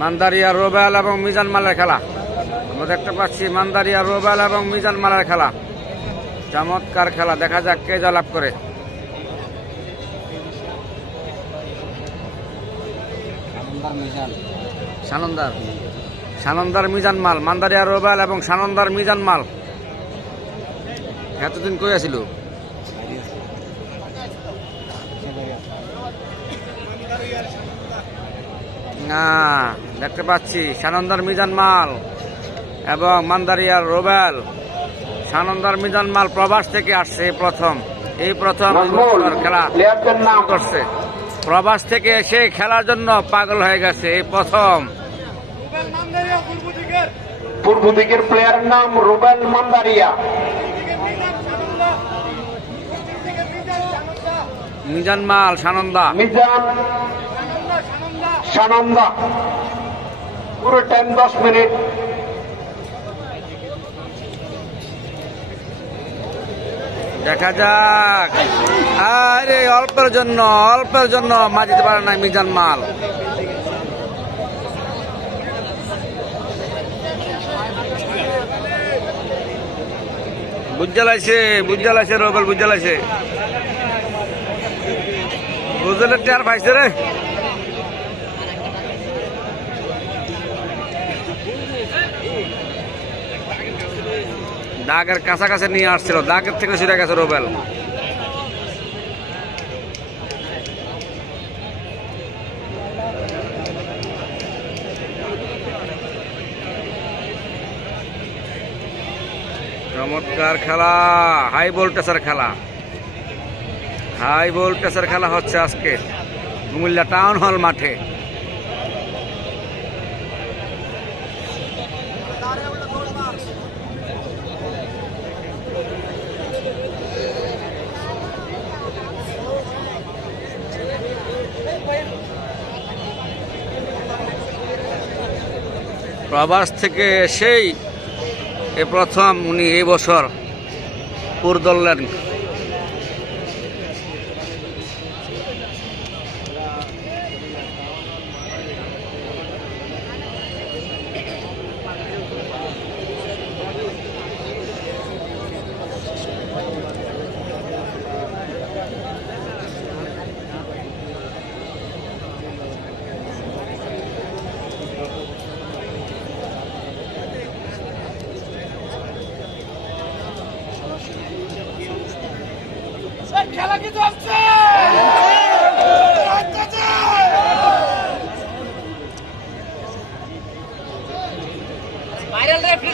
মান্দারিয়া রোবেল এবং মিজান মালের খেলা। আমরা দেখতে পাচ্ছি মান্দারিয়া রোবেল এবং মিজান মালের খেলা। চমৎকার খেলা দেখা যাক কে জয়লাভ করে। সানন্দার সানন্দার মিজান মাল মান্দারিয়া রোবেল এবং সানন্দার মিজান মাল। এতদিন কই আছিল? না দেখতে পাচ্ছি সানন্দার মিজান মাল এবং মান্দারিয়ার রোবেল। সানন্দার মিজান মাল প্রবাস থেকে আসছে প্রথম। এই প্রথম খেলা করছে। প্রবাস থেকে এসে খেলার জন্য পাগল হয়ে গেছে এই প্রথম। পূর্ব দিকের প্লেয়ারের নাম রুবেল মান্দারিয়া। মিজান মাল সানন্দা। মিজান সানন্দা। পুরো টাইম দশ মিনিট। দেখা যাক। আরে, অল্পের জন্য অল্পের জন্য মা দিতে পারে না মিজান মাল। বুঝালাইছে বুঝালাইছে রবেল বুঝালাইছে বুঝলে টের পাইছে রে। দাগের কাছাকাছি নিয়ে আসছিল। দাগের থেকে সরে গেছে রোবেল। চমৎকার খেলা। হাই ভোল্টেজের খেলা। হাই ভোল্টেজের খেলা হচ্ছে আজকে। কুমিল্লা টাউন হল মাঠে। প্রবাস থেকে এসেই এ প্রথম উনি এবছর বছর পুর দললেন খেলা কিন্তু আসছে! ভাইরাল রেফারি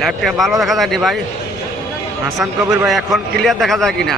ল্যাবটা ভালো দেখা যায়নি ভাই। হাসান কবির ভাই এখন ক্লিয়ার দেখা যায় কিনা?